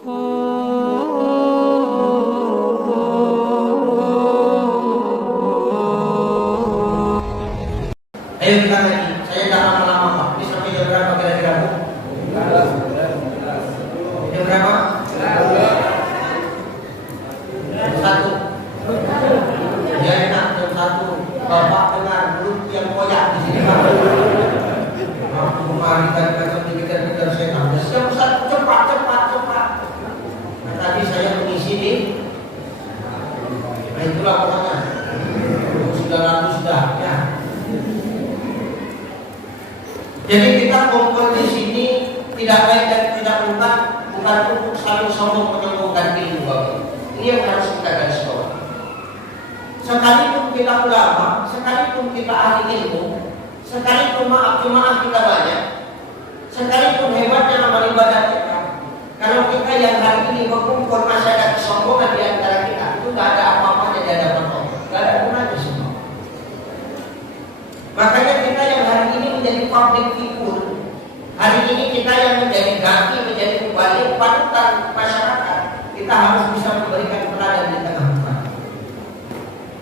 Ayo kita lagi, saya tidak lama-lama Pak. Ini sampai jam berapa kira-kira Bu? Jam berapa? Jam 1. Ya enak jam 1. Bapak dengar dulu yang koyak di sini Pak. Aku kemarin tadi kata dikejar-kejar saya tahu. Jam 1 cepat. Nah, tadi saya mengisi nih. Nah itulah pokoknya. Sudah lalu sudah ya. Jadi kita kumpul di sini tidak baik dan tidak bukan untuk saling sombong menyombongkan ilmu Bapak. Ini yang harus kita garis bawah. Sekalipun kita ulama, sekalipun kita ahli ilmu, sekalipun jemaah kita banyak, sekalipun hebatnya amal ibadah kita, kalau kita yang hari ini berkumpul masih ada kesombongan di antara kita, itu tidak ada apa-apa di hadapan Allah, tidak ada gunanya semua. Makanya kita yang hari ini menjadi public figure, hari ini kita yang menjadi ganti, menjadi mubalik, panutan masyarakat, kita harus bisa memberikan teladan di tengah umat.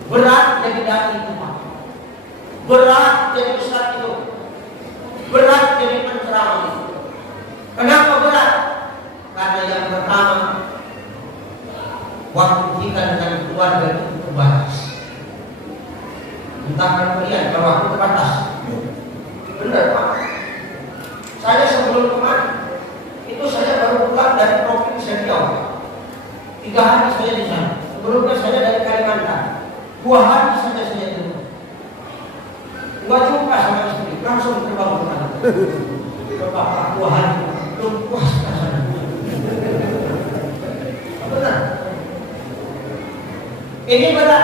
Berat jadi dai itu Pak, berat jadi ustaz itu, berat jadi penceramah itu. Kenapa berat? Karena yang pertama, waktu kita dengan keluarga itu terbatas. Entah kalian kalau aku terbatas. Benar Pak. Saya sebelum kemarin itu saya baru pulang dari provinsi Riau. 3 hari saya di sana. Sebelumnya saya dari Kalimantan. 2 hari saja saya di rumah. 2 jumpa sama istri, langsung terbang ke sana. Bapak 2 hari belum puas rasanya. Benar. Ini benar.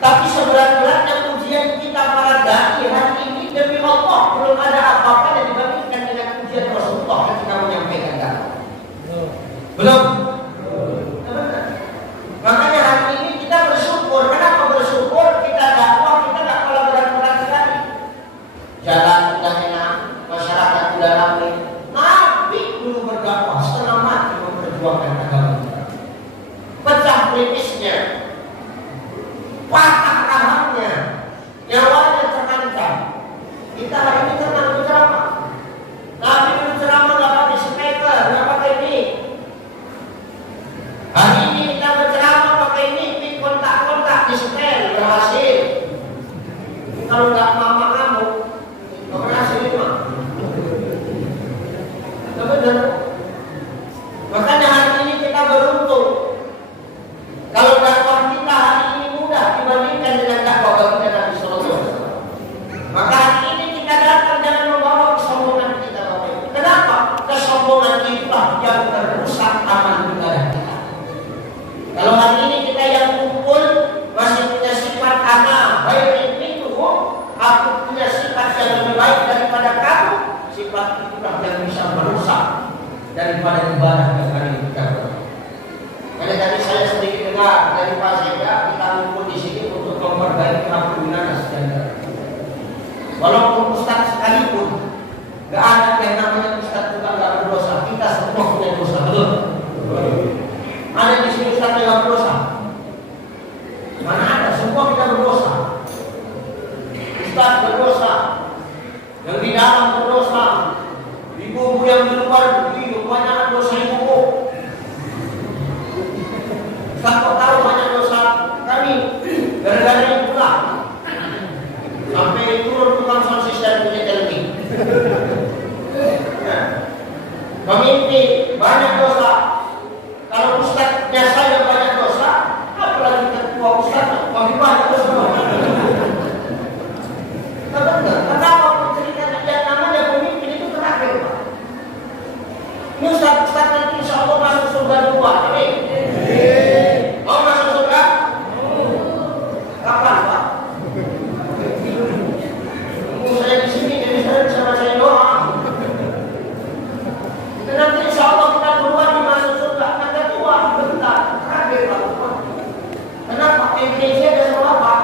Tapi seberat-beratnya ujian kita para dai hari ini demi Allah belum ada apa-apa yang dibandingkan dengan ujian Rasulullah ketika menyampaikan dakwah. Belum. Benar. Makanya hari ini kita bersyukur. Kenapa bersyukur? Kita dakwah, kita tidak kalah berat-berat sekali. Jalan sudah enak, masyarakat sudah ramai. Nabi dulu berdakwah setengah mati memperjuangkan agama kita. Pecah kritisnya, patah rahangnya, nyawanya terancam. Kita hari ini tenang berceramah. Nabi dulu ceramah nggak pakai speaker, nggak pakai mic. Hari ini kita berceramah pakai mic, kontak-kontak di setel, berhasil. Kalau nggak mama kamu, nggak berhasil itu mah. Benar. Makanya hari ini kita beruntung. Kalau dakwah kita hari ini mudah dibandingkan dengan dakwah baginda Nabi Sallallahu Alaihi Wasallam. Maka hari ini kita datang jangan membawa kesombongan kita Bapak Ibu. Kenapa? Kesombongan itulah yang merusak amal ibadah kita. Kalau hari ini kita yang kumpul masih punya sifat ana, baik itu, aku punya sifat yang lebih baik daripada kamu, sifat itulah yang bisa merusak daripada ibadah yang hari ini kita lakukan. Karena tadi saya sedikit dengar dari Pak Sekda, kita kumpul di sini untuk memperbaiki kerukunan dan walaupun ustaz sekalipun, gak ada yang namanya ustaz juga gak berdosa. Kita semua punya dosa, betul? Ada di sini ustaz yang gak berdosa? Mana ada? Semua kita berdosa. Ustaz berdosa, yang di dalam berdosa, ibu yang di luar banyak dosa ibu. Ustaz kok tahu banyak dosa kami gara-gara ini pula sampai turun tukang sound system punya televisi. Pemimpin banyak dosa. Kalau ustaznya saya banyak dosa, apalagi ketua ustaz lebih banyak dosa. Kenapa cerita yang namanya pemimpin itu terakhir Pak? Ini ustaz nanti insya Allah masuk surga dua. Mau masuk surga? Kapan Pak? Saya di sini jadi saya bisa baca doa. Dan nanti insya Allah kita berdua masuk surga. Ada 2 bentar terakhir Pak. Kenapa? Indonesia ada semua Pak.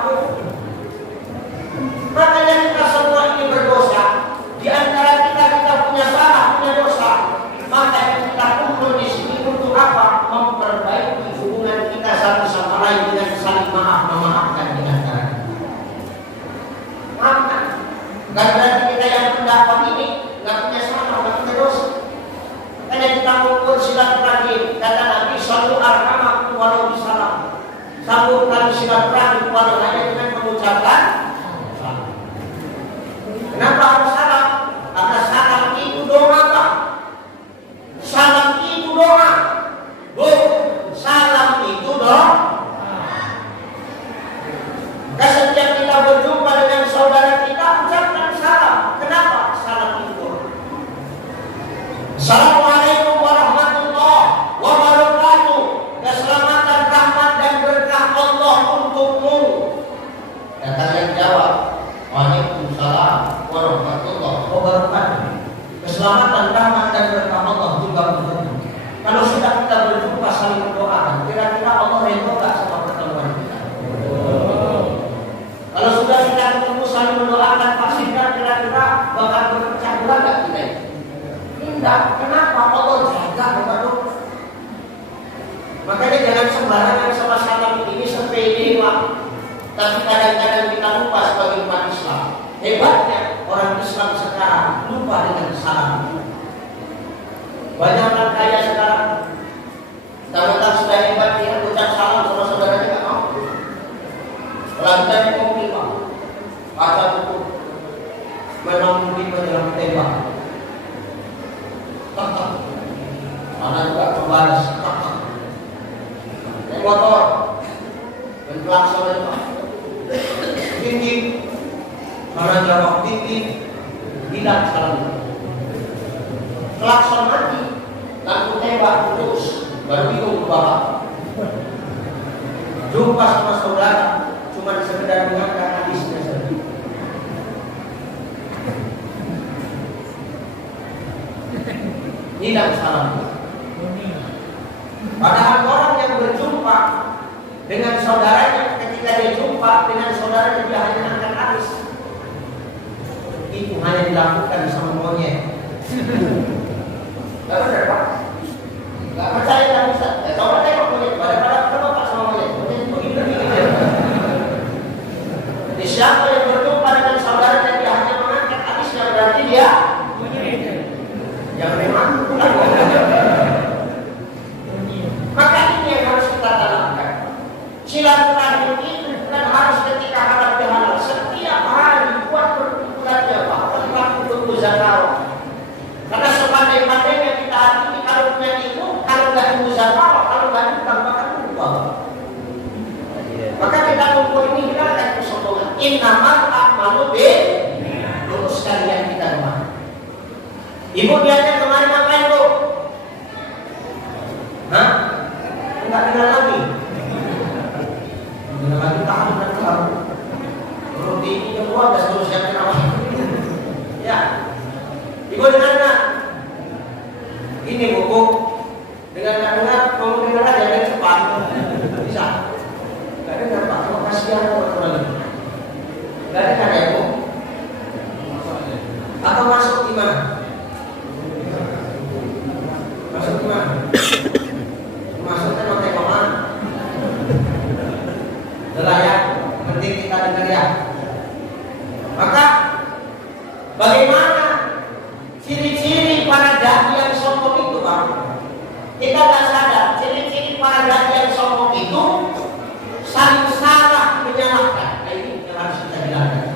Makanya kita semua ini berdosa. Di antara kita punya salah, punya dosa. Maka kita kumpul di bersilaturahmi paling hanya dengan mengucapkan salam. Kenapa harus salam? Karena salam itu doa, Pak. Salam itu doa. Bu, salam itu doa. Maka setiap kita berjumpa dengan saudara kita, ucapkan salam. Kenapa? Salam itu doa. Assalamualaikum warahmatullahi wabarakatuh. Keselamatan, rahmat dan berkah Allah untukmu. Dan kalian jawab, Waalaikumsalam warahmatullahi wabarakatuh. Keselamatan, rahmat dan berkah Allah juga untukmu. Kalau sudah kita berjumpa saling mendoakan, kira-kira Allah ridho tak sama pertemuan kita? Kalau sudah kita ketemu saling mendoakan, pastikan kira-kira bakal berpecah belah tak kita ini? Tidak. Kenapa? Allah jaga kepada. Makanya jangan sembarangan sama salam ini sepele, Pak. Tapi kadang-kadang kita lupa sebagai umat Islam. Hebatnya orang Islam sekarang lupa dengan salam. Banyak orang kaya sekarang, tahu-tahu sudah hebat dia ucap salam sama saudaranya nggak mau. Lantai mobil, Pak, kaca tutup, mengemudi menjelang tembak. Tetap, mana juga membalas. Naik motor, menklakson itu, tinggi, mana jawab tinggi, hilang salam. Klakson mati, lampu tembak putus, baru bingung ke bawah. Jumpa sama saudara, cuma sekedar mengantar hadisnya saja. Hilang salam. Padahal orang yang berjumpa dengan saudaranya, ketika dia jumpa dengan saudaranya dia hanya angkat hadis. Itu hanya dilakukan sama monyet. Gak benar, Pak? Gak percaya tak bisa. Coba tengok monyet, pada Pak sama monyet. Monyet begini-begini. Jadi siapa yang berjumpa dengan saudaranya dia hanya mengangkat hadisnya, berarti dia yang memang. Maka ini yang harus kita tanamkan. Silaturahmi itu bukan harus ketika halal bihalal. Setiap hari buat perkumpulannya, Pak. Tempat untuk muzakarah. Karena sepandai-pandainya kita hari ini kalau punya ilmu, kalau nggak muzakarah, kalau nggak hutang makan lupa. Maka kita kumpul ini hilangkan kesombongan. Innamal a'malu binniyat. Lurus kalian kita kemana? Ibu dianya kemarin ngapain, Bu? Hah? Enggak kenal lagi. Kenal lagi tahan dan tahu. Roti ini keluar dan terus yang kenal. Ya. Ibu dengar nggak? Ini buku. Dengar kamu dengar aja dengan cepat. Bisa. Gak dengar, Pak. Terima kasih ya teman-teman. Gak dengar ya, Bu? Atau masuk di mana? Masuk di mana? Masuknya notek mana? Adalah ya, penting kita dengar ya. Maka bagaimana ciri-ciri para dai yang sombong itu, Pak? Kita tak sadar ciri-ciri para dai yang sombong itu saling salah menyalahkan. Nah, ini yang harus kita hilangkan.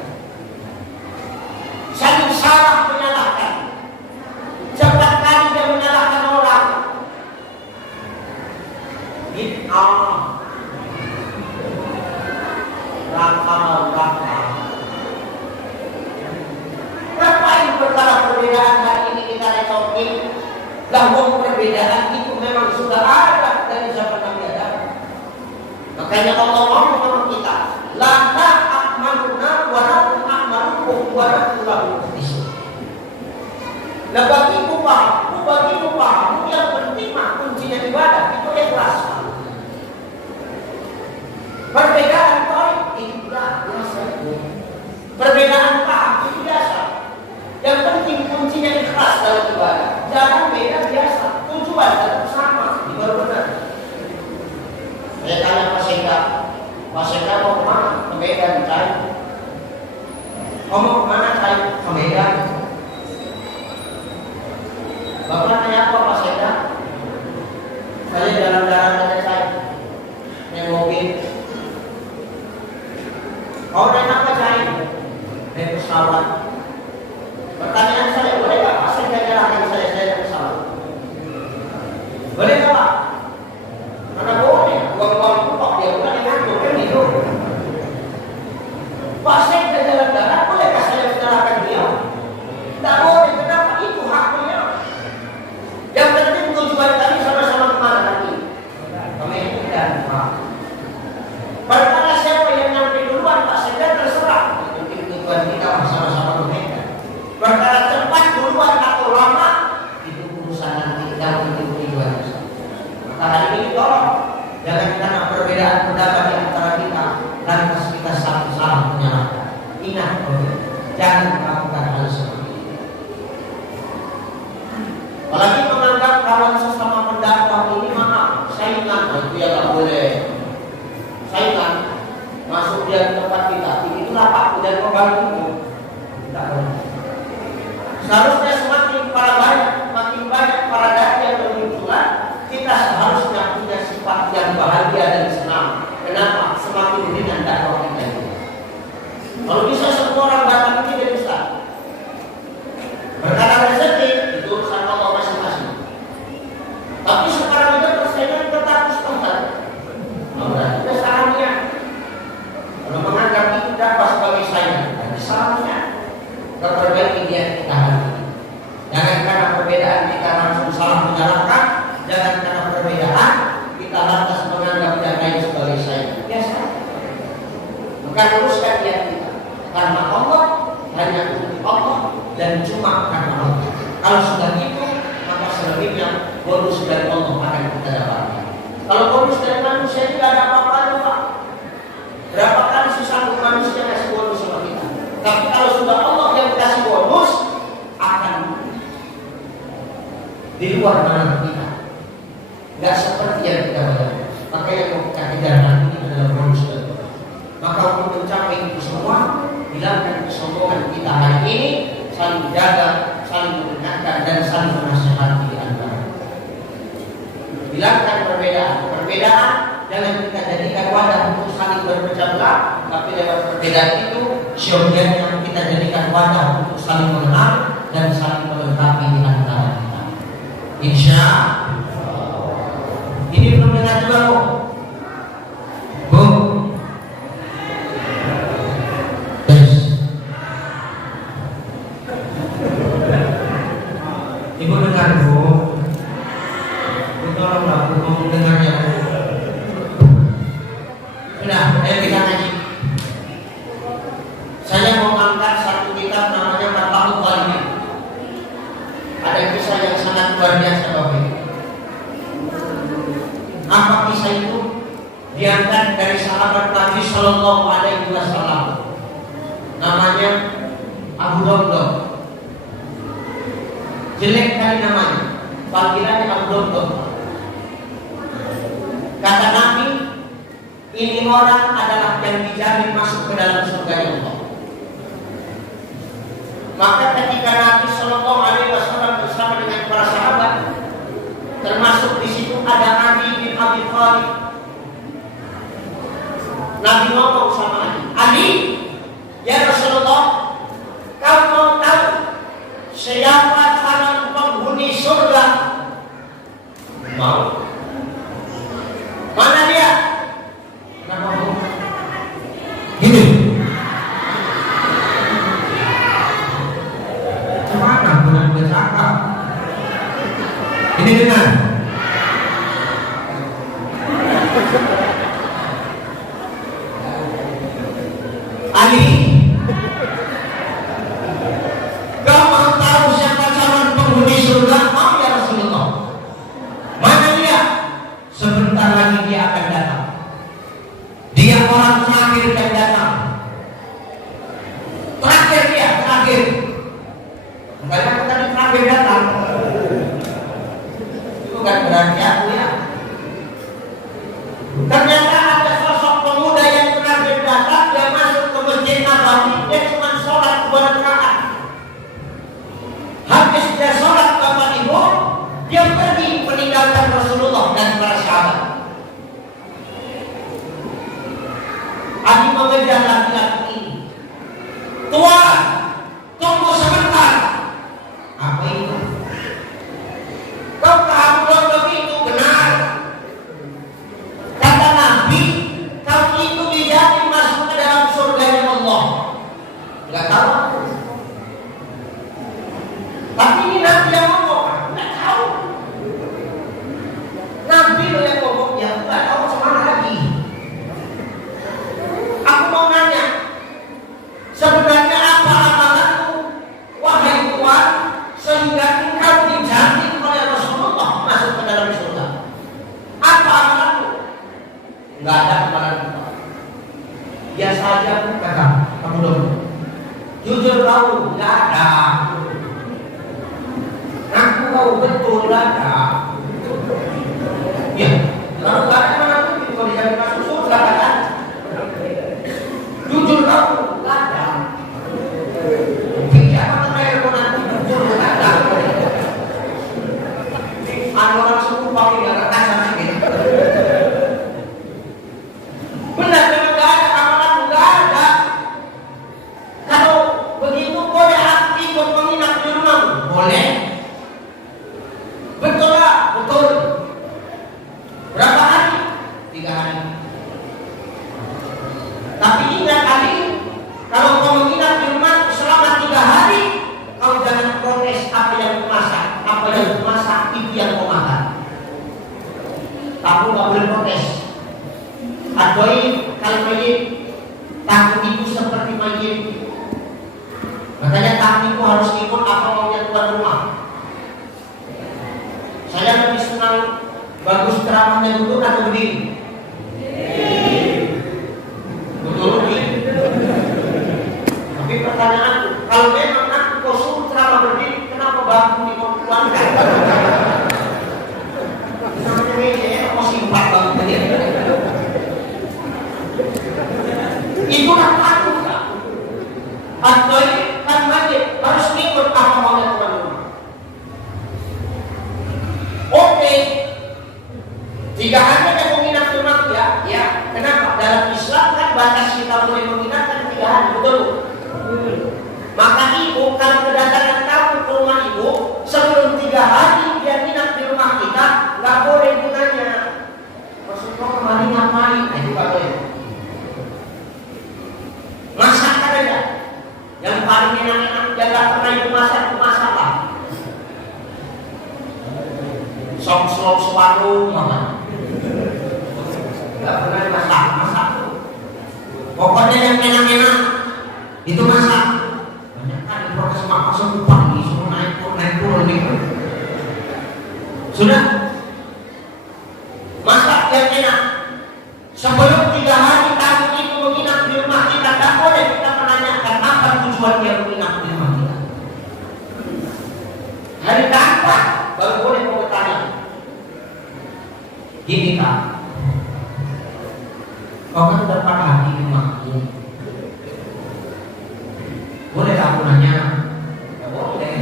Saling salah menyalahkan. Cepat kali dia menyalahkan orang. Bid'ah, raka. Ngapain perkara perbedaan hari ini kita retorkin? Bahwa perbedaan itu memang sudah ada dari zaman Nabi Adam. Makanya Allah ngomong sama kita, la ta'maluna wa la ta'malukum wa la ta'malukum. Nah bagimu paham, yang penting mah kuncinya ibadah itu ikhlas. Perbedaan baik itu biasa. Perbedaan paham itu biasa. Yang penting kuncinya ikhlas dalam ibadah. Jangan beda biasa. Tujuan tetap sama. Ini baru benar. Saya tanya Pak Seka mau kemana? Ke Medan, Cai. Mau kemana, Cai? Ke Medan. Bapak nanya apa, Pak Seka? Saya jalan-jalan pesawat. Pertanyaan saya, boleh nggak Pak saya jajarkan saya naik pesawat? Boleh nggak Pak? Karena boleh, uang-uang itu kok dia bukan yang ngatur kan gitu. Pak saya jalan-jalan, bolehkah saya menyalahkan dia? Tidak boleh, kenapa? Itu haknya. Yang penting tujuan kami sama-sama kemana nanti? Kami tidak Pak. Perkara siapa yang nyampe duluan Pak Sekda terserah. Itu tujuan kita sama-sama kemana. Perkara cepat duluan atau lama itu urusan nanti kita untuk tujuan. Maka hari ini tolong jangan karena perbedaan pendapat di antara kita lantas kita saling menyalahkan. Ingat, jangan melakukan hal seperti itu. Apalagi menganggap kawan sesama pendakwah ini maaf saingan, itu ya tak boleh. Saingan masuk dia ke tempat kita, itulah Pak dan membantu itu. Tidak boleh. Seharusnya semakin banyak para dai yang bermunculan, kita seharusnya punya sifat yang bahagia dan senang. Kenapa? Semakin ringan dakwah kita ini. Kalau bisa semua orang datang ini jadi besar. Perkara rezeki itu urusan Allah masing-masing. Tapi sekarang itu persaingan tetap setempat. Kita salahnya. Kalau menganggap itu dapat sebagai saingan, dan salahnya. Perbaiki dia kita hari ini. Jangan karena perbedaan kita langsung salah menyalahkan. Jangan karena perbedaan kita lantas menganggap yang lain sebagai saingan. Biasa. Maka luruskan dia kita. Karena Allah hanya untuk Allah dan cuma karena Allah. Kalau sudah itu, maka selebihnya bonus dari Allah akan kita dapatkan. Kalau bonus dari manusia tidak ada apa-apa, Pak. Berapa kali susah untuk manusia kasih bonus sama kita. Tapi kalau sudah Allah yang kasih bonus, akan di luar mana kita. Tidak seperti yang kita bayangkan. Maka yang mau kita kejar nanti adalah bonus dari Allah. Maka untuk mencapai itu semua, hilangkan kesombongan kita hari ini, saling jaga, saling mengingatkan dan saling menasihati di antara. Hilangkan perbedaan jangan kita jadikan wadah untuk saling berpecah belah, tapi lewat perbedaan itu syogianya kita jadikan wadah untuk saling mengenal dan saling melengkapi di antara kita. Insya Allah. Ini belum dengar juga kok. Bu. Ibu dengar Bu. Tolonglah Bu ngomong dengarnya Bu. Sudah, ayo kita ngaji. Saya mau angkat satu kitab namanya Fatahul Ghalimin. Ada kisah yang sangat luar biasa Bapak Ibu. Apa kisah itu? Diangkat dari sahabat Nabi Sallallahu Alaihi Wasallam. Namanya Abu Dhamdam. Jelek kali namanya, panggilannya Abu Dhamdam. Kata Nabi, ini orang adalah yang dijamin masuk ke dalam surga Allah. Maka ketika Nabi Sallallahu Alaihi Wasallam bersama dengan para sahabat, termasuk di situ ada Ali bin Abi Thalib. Nabi ngomong sama Ali, Ali, ya Rasulullah, kau mau tahu siapa calon penghuni surga? Mau? Mana dia? Kenapa mau? Gini. Kemana bulan bercakap? Ini dengar. Ali, kau mau tahu siapa calon penghuni surga? Mau ya Rasulullah? Mana dia? Sebentar lagi dia akan datang. Dia orang terakhir yang datang. Terakhir dia, terakhir. Banyak tadi terakhir datang. Itu kan berarti aku ya. Ternyata ada sosok pemuda yang terakhir datang. Dia masuk ke masjid Nabawi. Dia cuma sholat 2 rakaat. Habis dia sholat Bapak Ibu, dia pergi meninggalkan Rasulullah dan para sahabat. Ali mengejar laki-laki ini. Tuan, nggak ada kemana kita. Biasa aja kata kamu dong. Jujur kau nggak ada. Aku kau betul nggak ada. Ya, kalau nggak ada mana mungkin kau dijadi masuk surga kan? Jujur kau nggak ada. Iya, apa terakhir kau nanti betul nggak ada. Orang suku pakai nggak kertas sama gitu. Benar memang nggak ada amalan nggak ada. Kalau begitu boleh aktif buat menginap di rumah boleh. Betul lah, betul. Berapa hari? 3 hari. Tapi ingat kali, kalau kau menginap di rumah selama 3 hari, kau jangan protes apa yang dimasak, apa yang dimasak itu yang kau makan. Kamu nggak boleh protes. Adoi kalau mayit, takut itu seperti mayit. Makanya tamu itu harus ikut apa maunya tuan rumah. Saya lebih senang bagus ceramahnya duduk atau berdiri? Betul berdiri. Tapi pertanyaanku, kalau memang aku kau suruh ceramah berdiri, kenapa baku di keluarga? Namanya meja, kau simpan banget berdiri. Itulah aku tak. Atau kan wajib harus ikut apa maunya tuan rumah. Oke, 3 hari ada menginap di rumah ya. Kenapa? Dalam Islam kan batas kita boleh menginap kan 3 hari, betul? Maka ibu kalau kedatangan tamu ke rumah ibu sebelum 3 hari dia nginap di rumah kita, nggak boleh gunanya. Maksudnya kemarin ngapain? Nah, itu nggak boleh. Masakan aja. Yang paling enak-enak jaga pernah itu masak lah. Sop sewarung mana? Enggak pernah masak. Pokoknya yang enak-enak itu masak. Banyak kan proses masak pagi semua naik turun gitu. Sudah masak yang enak. Sebelum 3 hari tamu itu menginap di rumah kita, tak boleh kita menanyakan apa tujuan dia menginap di rumah kita. Hari keempat baru boleh mau bertanya. Gini Kak, kau kan udah 4 hari di rumahku. Boleh tak aku nanya? Ya boleh.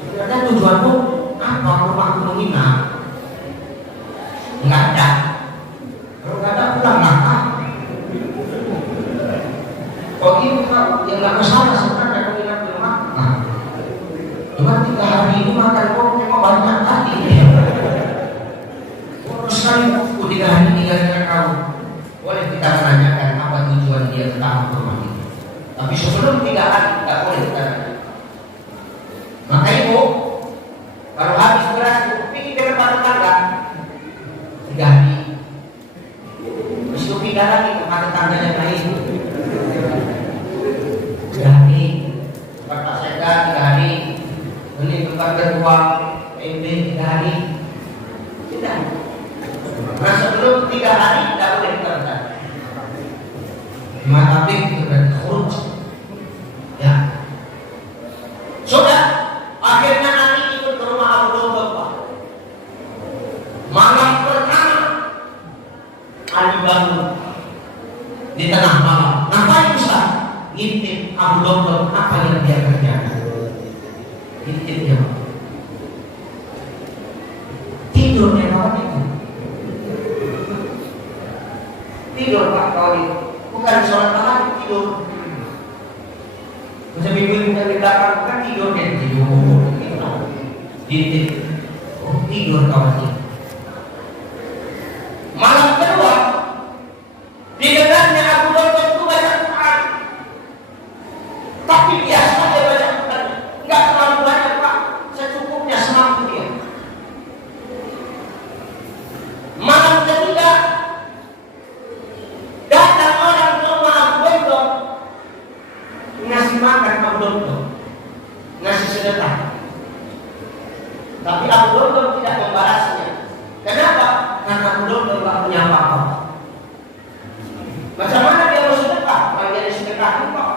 Sebenarnya tujuanmu apa rumahku menginap? Nggak ada. Kalau nggak ada pulanglah Kak. Kok ini Kak, ya nggak masalah sebenarnya kau menginap di rumah. Nah, cuma 3 hari ini makan kau memang banyak tadi. Sekali aku 3 hari tinggal dengan kau, boleh kita menanyakan apa tujuan dia tentang rumah ini. Tapi sebelum 3 hari tidak boleh kita nanya. Maka ibu, kalau habis beras ibu pergi ke tempat tetangga 3 hari. Terus itu pindah lagi ke tempat tetangga yang lain 3 hari. Tempat Pak Sekda 3 hari. Beli tempat kedua PMB 3 hari. Tidak. Nah sebelum 3 hari tidak boleh kita bertanya. Tapi itu berarti khuruf. Ya. Sudah. Akhirnya nanti ikut ke rumah Abu Domba. Malam pertama Ali bangun di tengah malam. Ngapain Ustaz? Ngintip Abu Domba apa yang dia kerjakan. Ngintip dia. Tidurnya malam itu. Tidur Pak kau itu bukan sholat malam tidur. Masa ibu bukan di belakang kan tidur kan tidur kawan itu. Malam kedua didengarnya Abu Domba itu baca Quran. Tapi biasa dia baca Quran, nggak terlalu banyak Pak, secukupnya semampu dia. Malam ketiga datang orang ke rumah Abu Domba ngasih makan Abu Domba, ngasih sedekah. Tapi Abu Domba tidak membalasnya. Kenapa? karena belum nggak punya apa-apa. Macam mana dia mau sedekah? Kalau dia sedekah kok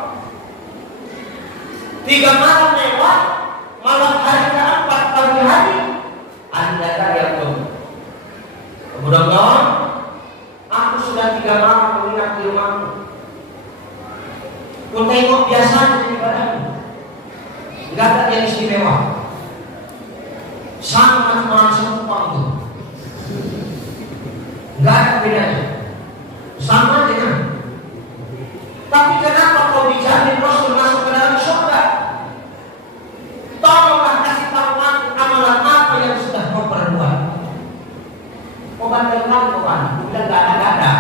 3 malam lewat, malam hari ke-4 pagi hari Anda yang belum. Mudah-mudahan aku sudah 3 malam menginap di rumahmu. Ku tengok biasa ibadahmu, enggak ada yang istimewa. Sangat sempurna itu, enggak ada bedanya, sama dengan. Tapi kenapa kau dijamin Rasul masuk ke dalam surga? Tolonglah kasih tahu aku amalan apa yang sudah kau perbuat. Obat dengan Tuhan, udah gak ada.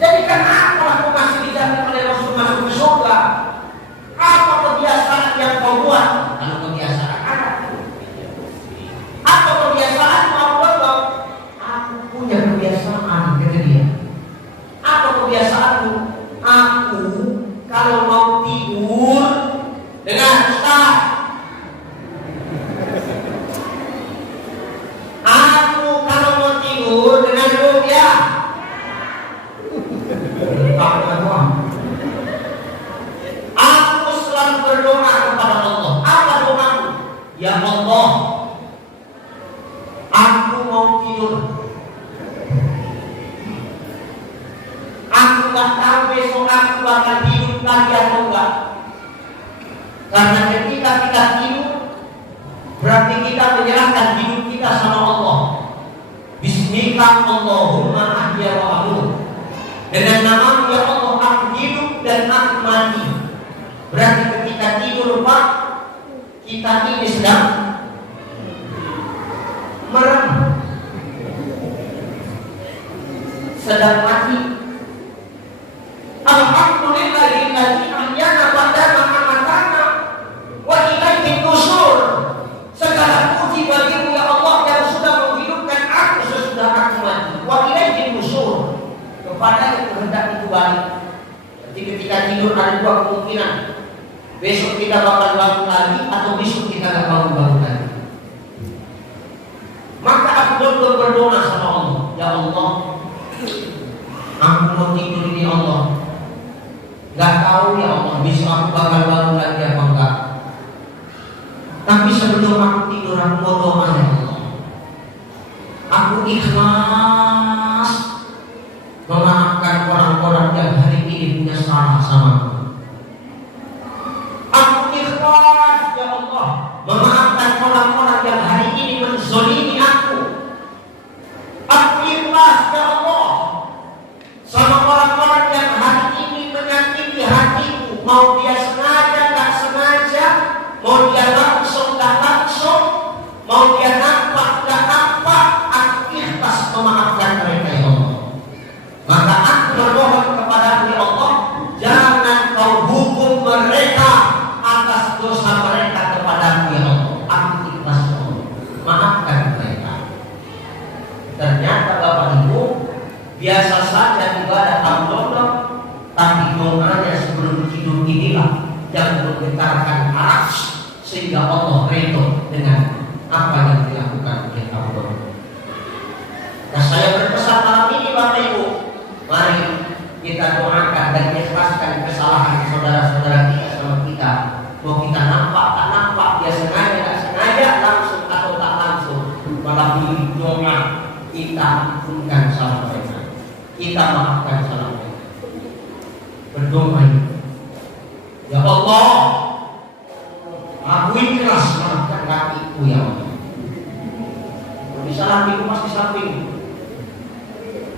Jadi kenapa aku masih dijamin oleh Rasul masuk ke surga? Apa kebiasaan yang kau buat? Kalau kebiasaan ada. Apa kebiasaan mau buat? Aku punya kebiasaan, kata dia. Apa kebiasaanmu? Aku kalau mau tidur dengan Ustaz, aku kalau mau tidur dengan rupiah. Aku selalu berdoa kepada Allah. Apa doaku? Ya Allah, aku mau tidur. Aku tak tahu besok aku bakal hidup lagi atau enggak. Karena ketika kita tidur, berarti kita menyerahkan hidup kita sama Allah. Bismillah Allahumma ahya wa amut. Dengan nama ya Allah aku hidup dan aku mati. Berarti ketika tidur Pak, kita ini sedang merem, sedang mati. Alhamdulillahilladzi ahyana ba'da ma amatana wa ilaihi nusyur. Segala puji bagimu ya Allah yang sudah menghidupkan aku sesudah aku mati. Wa ilaihi nusyur. Kepada yang kehendak itu balik. Jadi ketika tidur ada 2 kemungkinan. Besok kita bakal bangun lagi atau besok kita gak bangun lagi. Maka aku berdoa sama Allah, ya Allah, aku mau tidur ini Allah. Gak tahu ya Allah, besok aku bakal bangun lagi apa enggak. Tapi sebelum aku tidur aku mau doa ya Allah. Aku ikhlas memaafkan orang-orang yang hari ini punya salah sama aku. Aku ikhlas ya Allah memaafkan orang-orang yang hari ini menzalimi aku. Aku ikhlas ya Allah sama orang-orang yang hari ini menyakiti hatiku, mau dia sengaja tak sengaja, mau dia langsung tak langsung, mau dia nampak tak nampak, aku ikhlas memaafkan mereka ya Allah. Maka aku berdoa kepada ya Allah, jangan kau hukum mereka atas dosa mereka kepada ya Allah. Aku ikhlas ya Allah, maafkan mereka. Ternyata Bapak Ibu biasa saja ibadah Allah, tapi doanya sebelum tidur inilah yang menggetarkan arsy sehingga Allah ridho dengan apa yang dilakukan oleh Allah. Nah, saya berpesan malam ini Bapak Ibu, mari kita doakan dan ikhlaskan kesalahan saudara-saudara kita sama kita. Mau kita nampak tak nampak, dia sengaja tak sengaja, langsung atau tak langsung, melalui doa kita ampunkan salah mereka, kita maafkan salah mereka. Berdoa, ya Allah, aku ikhlas maafkan kakiku ya Allah. Di samping pasti samping,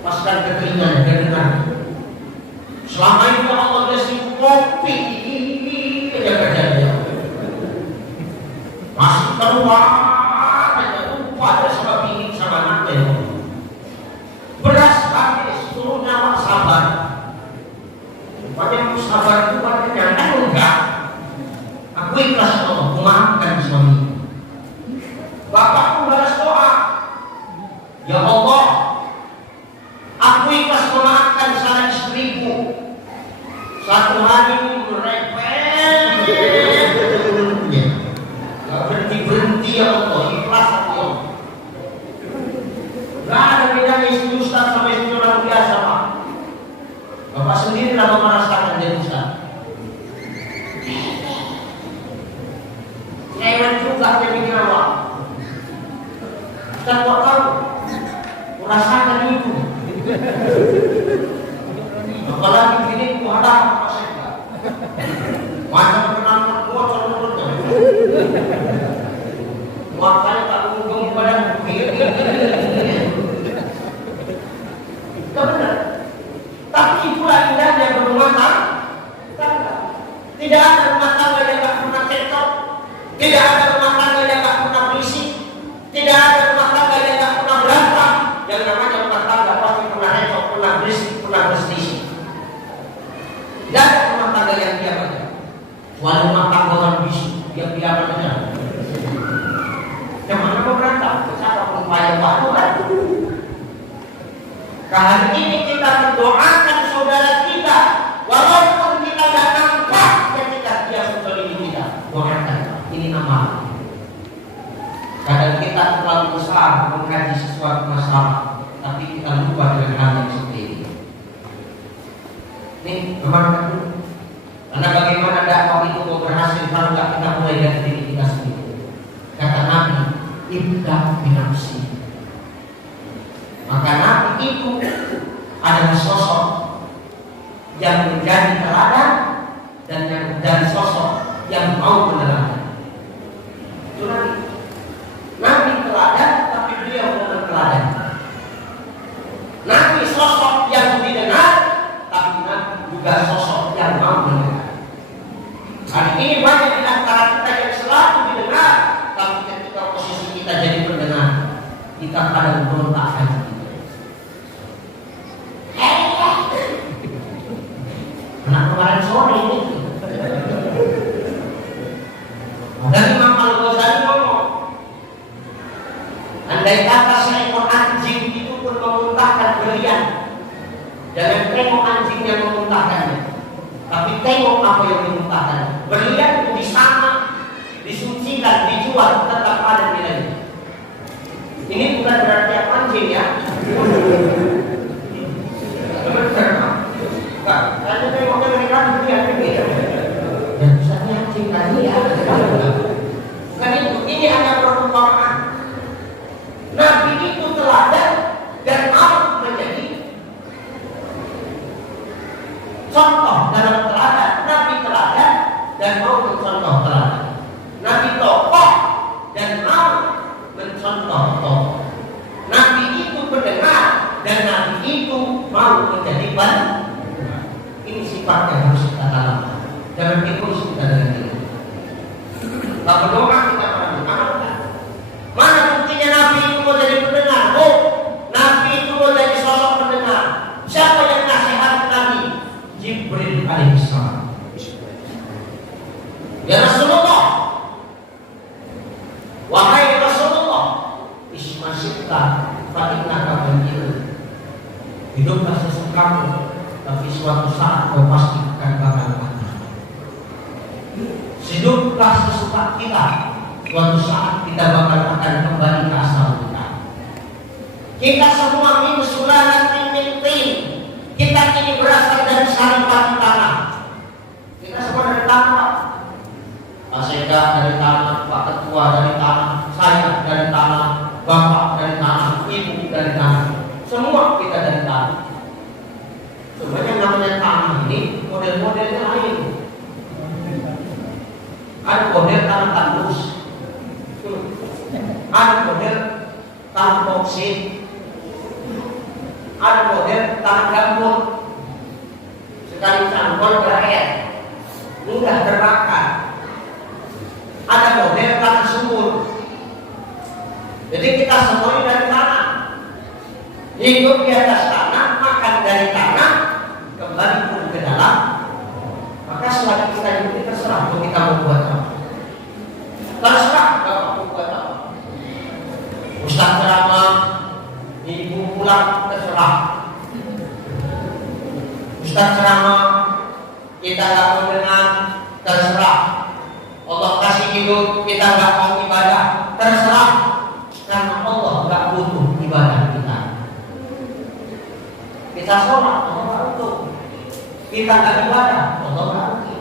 paskan kekeringan dengar. Selama ini ya Allah dia sibuk kopi kerja masih keluar lupa ada sama bini sama anaknya. Beras habis, suruh nyawa sabar. Rupanya aku sabar itu artinya enggak. Aku ikhlas Allah, memaafkan suami. Bapakku balas doa, ya Allah, aku ikhlas memaafkan salah istriku. Satu hari merepet, gak berhenti ya Allah, ikhlas ya Allah. sudah merasakan Yerusalem. Heran juga jadi awak. Ustaz kok tahu? Merasakan itu. Apalagi gini ku hadap apa saya. Macam penonton gua contoh-contoh. Makanya tak ujung badan begini. Benar. Tapi itulah indahnya berumah tangga. Tidak ada rumah tangga yang tak pernah cekcok. Tidak ada rumah tangga yang tak pernah berisik. Tidak ada rumah tangga yang tak pernah berantem. Yang namanya rumah tangga pasti pernah cekcok, pernah berisik, pernah berselisih. Tidak ada rumah tangga yang diam aja. Kecuali rumah tangga orang bisu, diam-diam aja. Yang mana mau berantem? Siapa pun payah batu kan? Hari ini kita mendoakan saudara kita, walaupun kita tidak nampak ketika dia menzalimi kita. Doakan, ini amal. Kadang kita terlalu besar mengkaji sesuatu masalah, tapi kita lupa dengan hal yang seperti ini. Ini bagaimana? Karena bagaimana dakwah itu mau berhasil kalau tidak kita mulai dari diri kita sendiri. Kata Nabi, ibda binafsi. Maka Nabi itu adalah sosok yang menjadi teladan dan yang menjadi sosok yang mau menerangkan. Itu Nabi teladan, tapi beliau bukan teladan. Nabi sosok yang didengar, tapi Nabi juga sosok yang mau mendengar. Hari ini banyak di antara kita yang selalu didengar, tapi ketika posisi kita jadi pendengar, kita kadang berontak. Nah kemarin sore ini dan Imam Al-Ghazali ngomong, andai kata seekor anjing itu pun memuntahkan berlian, jangan tengok anjing yang memuntahkannya, tapi tengok apa yang dimuntahkannya. Berlian itu disama, disucikan, dijual, tetap ada nilainya. Ini bukan berarti anjing ya. Karena tengoknya mereka berlian begitu. Dan misalnya anjing tadi ya. Bukan itu, ini hanya perumpamaan. Nabi itu teladan dan mau menjadi contoh dalam teladan. Nabi teladan dan mau mencontoh teladan. Nabi tokoh dan mau mencontoh tokoh. Nabi itu pendengar dan Nabi itu mau menjadi pendengar. Ini sifat yang harus kita tanamkan. Jangan egois kita dengan diri. Tak berdoa kita mengamalkan. Mana buktinya Nabi itu mau jadi pendengar? Oh, Nabi itu mau jadi sosok pendengar. Siapa yang nasihat Nabi? Jibril alaihissalam. Ya Rasulullah, wahai Rasulullah, ismasyidka fa'innaka banjir. Hiduplah sesukamu, tapi suatu saat kau pasti akan bakal mati. Hiduplah sesuka kita, suatu saat kita bakal akan kembali ke asal kita. Kita semua min sulalatin min tin. Kita ini berasal dari saripan tanah. Kita semua dari tanah. Pak Sekda dari tanah, Pak Ketua dari tanah, saya dari tanah, Bapak dari tanah, Ibu dari tanah. Semua kita dari tanah. Sebenarnya namanya tanah ini model-modelnya lain. Ada model tanah tandus, ada model tanah boksit, ada model tanah gambut. Sekali campur berair, mudah terbakar. Ada model tanah subur. Jadi kita semuanya dari tanah, hidup di atas tanah, makan dari tanah, kembali pun ke dalam. Maka selagi kita hidup ini terserah untuk kita mau buat apa. Terserah Bapak mau buat apa. Ustaz ceramah, ibu pulang, terserah. Ustaz ceramah, kita gak mau dengar, terserah. Allah kasih hidup, kita gak mau ibadah, terserah. Karena Allah gak butuh ibadah kita. Kita sholat, Allah butuh. kita nggak ibadah, contoh rugi.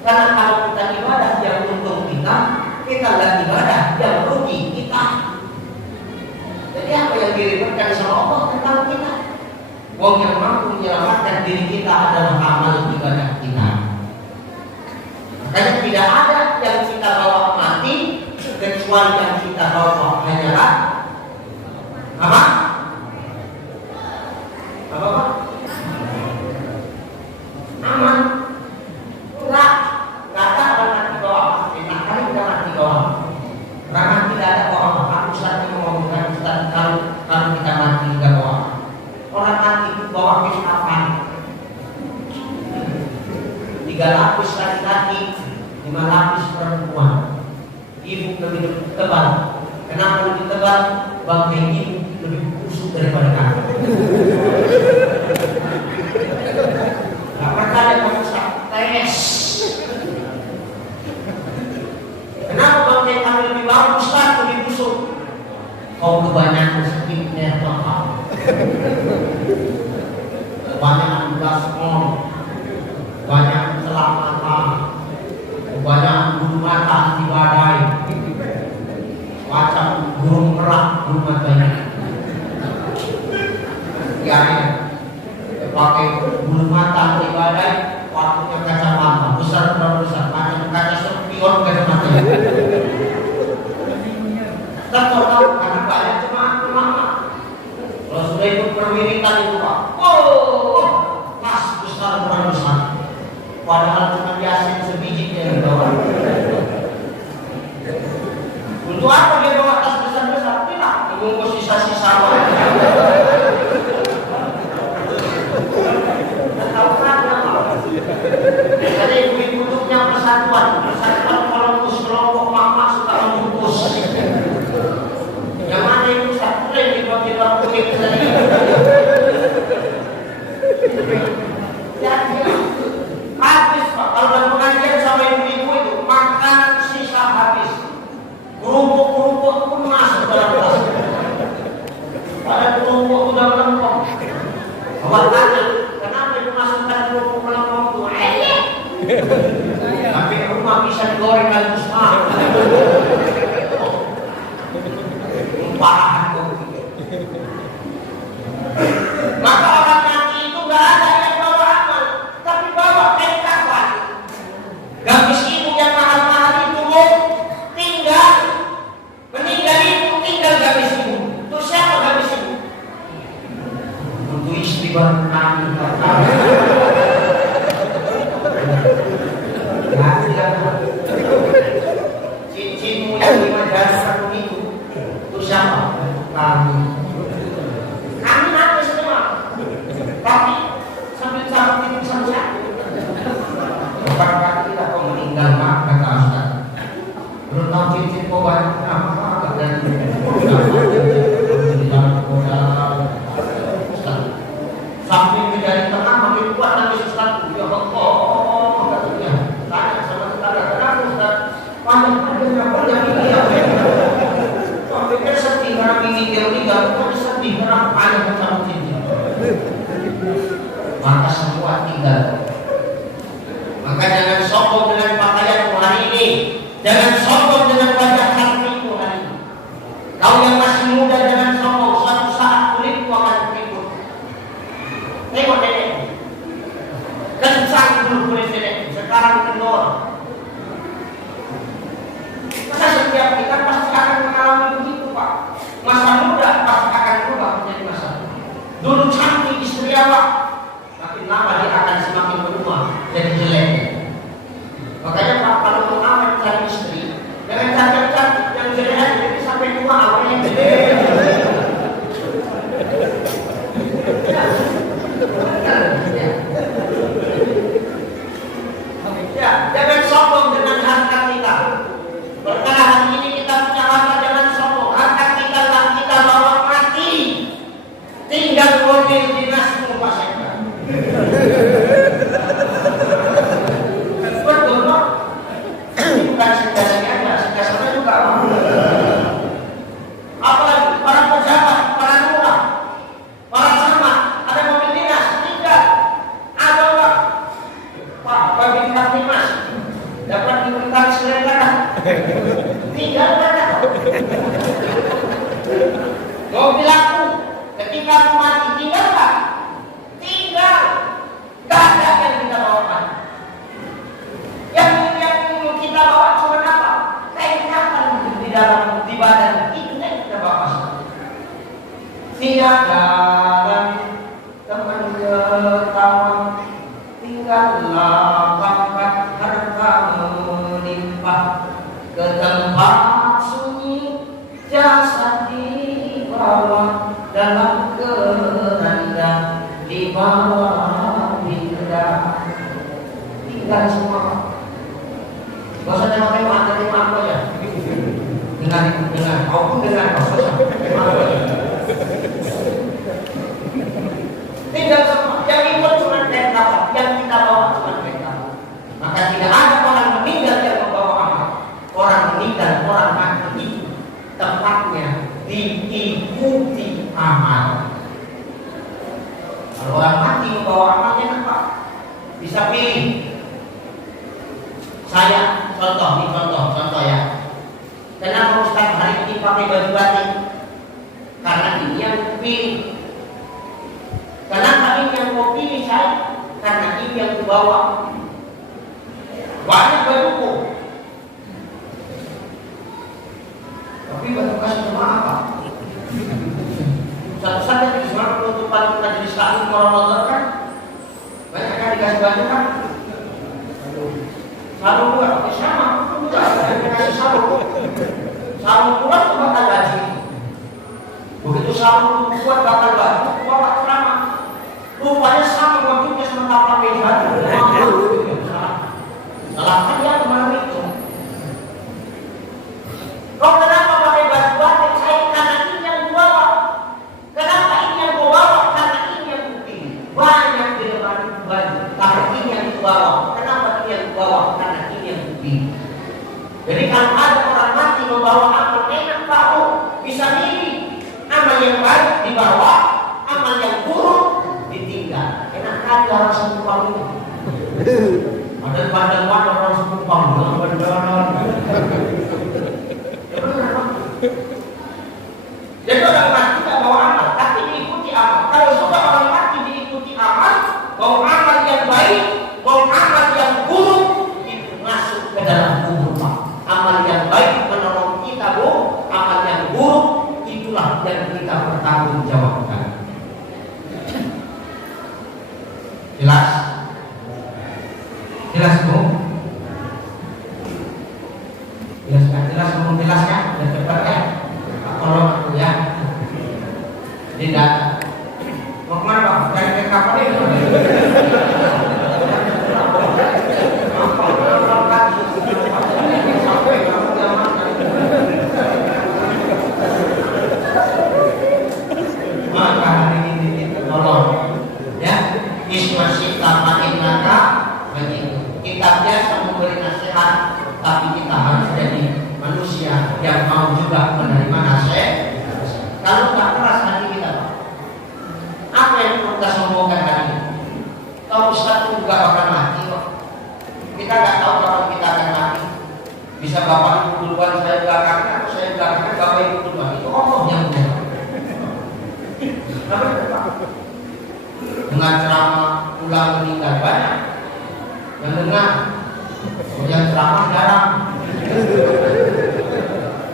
Karena kalau kita ibadah yang untung kita nggak ibadah yang rugi kita. Jadi apa yang diribetkan sama Allah tentang kita? Wong yang mampu menyelamatkan diri kita adalah amal ibadah kita. Makanya tidak ada yang kita bawa mati kecuali yang kita bawa hanyalah apa? Apa? Aman. Enggak ada orang mati bawa mati. Nah, kali kita mati bawa. Karena tidak ada bawa mati. Aku sering ngomongkan kalau kita mati tidak bawa. Orang mati itu bawa kehidupan. 3 lapis laki-laki, 5 lapis perempuan. Ibu lebih tebal. Kenapa lebih tebal? Bangkai ibu lebih busuk daripada kamu. Gak pernah ada merusak tes. Kenapa bangkai kamu lebih bagus kan, lebih busuk? Kau kebanyakan skincare total. Kebanyakan gaspol, banyak celak mata, kebanyakan bulu mata anti badai, macam burung merak bulu matanya. Ya, pakai bulu mata anti badai, waktunya kacamata besar macam kaca spion kacamatanya. Kita tahu karena banyak cuma. Kalau sudah ikut perwiritan itu Pak, pas besar kurang besar. Padahal cuma Yasin sebiji yang bawa. Untuk apa dia bawa tas besar-besar? Tidak, membungkus sisa-sisa orang. Tahu kan apa? Jadi ibu-ibu bentuknya persatuan kalau kelompok mak-mak suka membungkus. Yang mana itu satu lagi bagi orang kulit tadi. Jadi habis Pak, kalau dalam pengajian sama ibu-ibu itu makan sisa habis. Kerupuk pun masuk dalam tas. Pada kerupuk sudah melempem. Awak tanya, kenapa dimasukkan kerupuk melempem itu? Tapi rumah bisa digoreng kali semua. Parah itu. Maka orang mati itu nggak ada yang bawa amal, tapi bawa kain kafan. Gamis ibu yang mahal-mahal itu tinggal, meninggal itu tinggal gamis ibu. Itu siapa gamis ibu? Untuk istri baru kami. Cincinmu yang 5 jari itu siapa? Kami mati semua. Tapi sambil sama itu saja. Bukan kita kau meninggal mak kata Ustaz. Belum tahu cincin kau banyak apa dan sampai ke jari tengah makin kuat lagi Ustaz. Ya Allah, katanya. Tanya sama tetangga, kenapa Ustaz? Banyak ini ya. Pikir sedih karena ini dia meninggal, bukan sedih karena ayah bersama cincin. Maka semua tinggal. Maka jangan sombong dengan pakaianmu hari ini, jangan sombong dengan wajah cantikmu hari ini. Tinggal mana? Mobil aku ketika aku mati tinggal tak? Tinggal. Tak ada yang kita bawakan. Yang kita bawa cuma apa? Keingatan di dalam di badan itu yang kita bawa. Tiada teman ketawa, tinggallah pangkat harta melimpah ke tempat sunyi, jasad dibawa dalam keranda, dibawa pindah. Tinggal semua. Gak usah tengok-tengok, terima aku aja. Dengar, kau pun dengar, gak usah terima aku aja. Tinggal semua. Yang ikut cuma kereta, yang kita bawa cuma kereta. Maka tidak ada orang meninggal yang membawa amal. Orang meninggal, orang mati itu tempatnya diikuti amal. Kalau orang mati membawa amalnya apa? Bisa pilih. Saya contoh ya. Kenapa Ustaz hari ini pakai baju batik? Karena ini yang pilih. Kenapa ini yang mau pilih saya? Karena ini yang kubawa. Banyak bajuku. Tapi baju kasih cuma apa? Satu saja di semua penutupan majelis taklim Ramadan kan banyak kan dikasih baju kan? Sarung juga pakai sama, juga dikasih sarung. Sarung pula itu bakal gaji. Begitu sarung buat bakal baju, bawa ceramah. Rupanya sama bajunya sementara pakai baju. Salahkan dia kemana itu? Kau kenapa pakai baju batik? Saya karena ini yang bawa. Kenapa ini yang bawa? Karena ini yang putih. Banyak di depan baju, tapi ini yang dibawa. Kenapa ini yang dibawa? Karena ini yang putih. Jadi kalau ada orang mati membawa amal enak tahu, bisa milih. Amal yang baik dibawa, amal yang buruk ditinggal. Enak aja orang sekumpang ini. Ada pandang-pandang orang sekumpang, benar-benar. Jadi orang mati tidak bawa amal, tapi diikuti amal. Kalau sudah orang mati diikuti amal, mau amal yang baik, mau amal yang buruk, itu masuk ke dalam kubur. Amal yang baik menolong kita, Bu. Amal yang buruk itulah yang kita bertanggungjawabkan. Jelas? Jelas, Bu? Jelas, belum jelas kan? Dan cepat ya? Tolong aku ya. Tidak. Mau kemana Pak? Cari kapal ini. Maka hari ini tolong ya. Ismasih tamain naka begitu. Kita biasa memberi nasihat, tapi kita harus jadi manusia yang mau juga menerima nasihat. Kalau tak keras hati kita, Pak. Apa yang perlu kita sombongkan hari ini? Kalau Ustaz itu juga akan mati kok. Kita nggak tahu kapan kita akan mati. Bisa Bapak ibu duluan, saya belakangnya, atau saya belakangnya, Bapak ibu duluan. Itu Allah yang punya. Dengan ceramah pulang meninggal banyak yang dengar, yang ceramah jarang.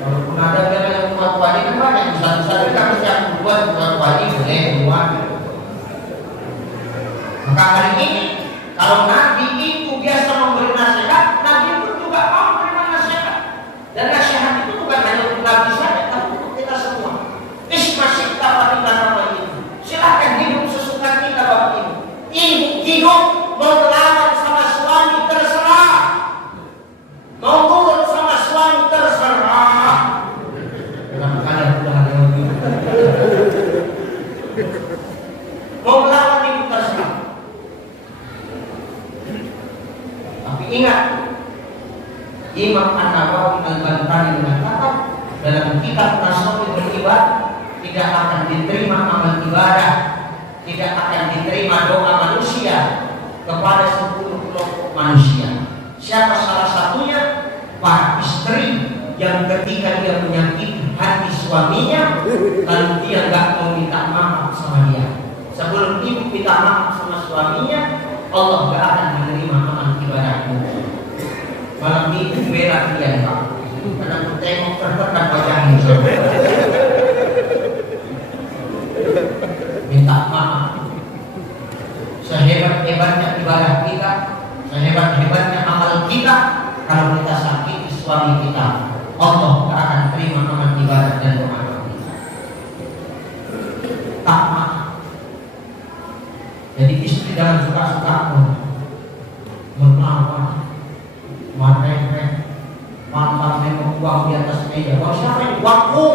Walaupun ada yang buat wajib kan banyak, bisa-bisa kita mesti yang buat wajib boleh buat. Maka hari ini kalau Nabi itu biasa memberi nasihat, Nabi pun juga mau menerima nasihat. Dan nasihat itu bukan hanya untuk Nabi saja, tapi untuk kita semua. Ismasih dapat nama ini. Silakan hidup sesuka kita Bapak Ibu. Ibu hidup berlawan sama suami terserah. Mau turun sama suami terserah. Dalam keadaan sudah ada mau melawan ibu terserah. Tapi ingat, Imam An-Nawawi Al-Bantani mengatakan dalam kitab Nasawi beribadah tidak akan diterima amal ibadah, tidak akan diterima doa manusia kepada 10 kelompok manusia. Siapa salah satunya? Para istri yang ketika dia menyakiti hati suaminya, lalu dia nggak mau minta maaf sama dia. Sebelum ibu minta maaf sama suaminya, Allah nggak akan menerima amal ibadahmu. Malam ini bela dia, Pak. Karena aku tengok terdekat wajahnya. Minta maaf. Sehebat-hebatnya ibadah kita, sehebat-hebatnya amal kita, kalau kita sakiti suami kita, Allah tak akan terima amal ibadah dan doa kita. Tak maaf. Jadi istri jangan suka-suka melawan, marah-marah, mantan memang uang di atas meja. Uang siapa ini? Uangku.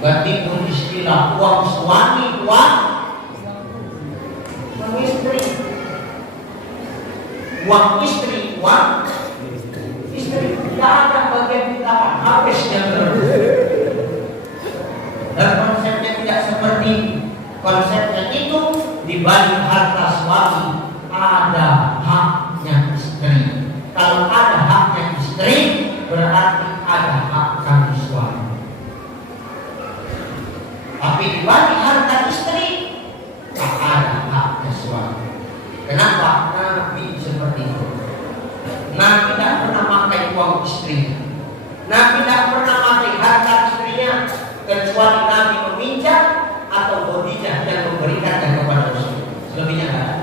Berarti pun istilah uang suami, uang istri. Uang istri, uang istri. Tidak ada bagian kita habisnya terus. Dan konsepnya tidak seperti konsepnya itu. Di balik harta suami ada haknya istri. Kalau ada haknya istri, berarti ada hak kami suami. Tapi di balik harta istri tak ada haknya suami. Kenapa? Nabi seperti itu. Nabi tidak pernah pakai uang istri. Nabi tidak pernah pakai harta istrinya, kecuali Nabi meminjam atau bodinya yang memberikannya kepada Rasul. Selebihnya tidak ada.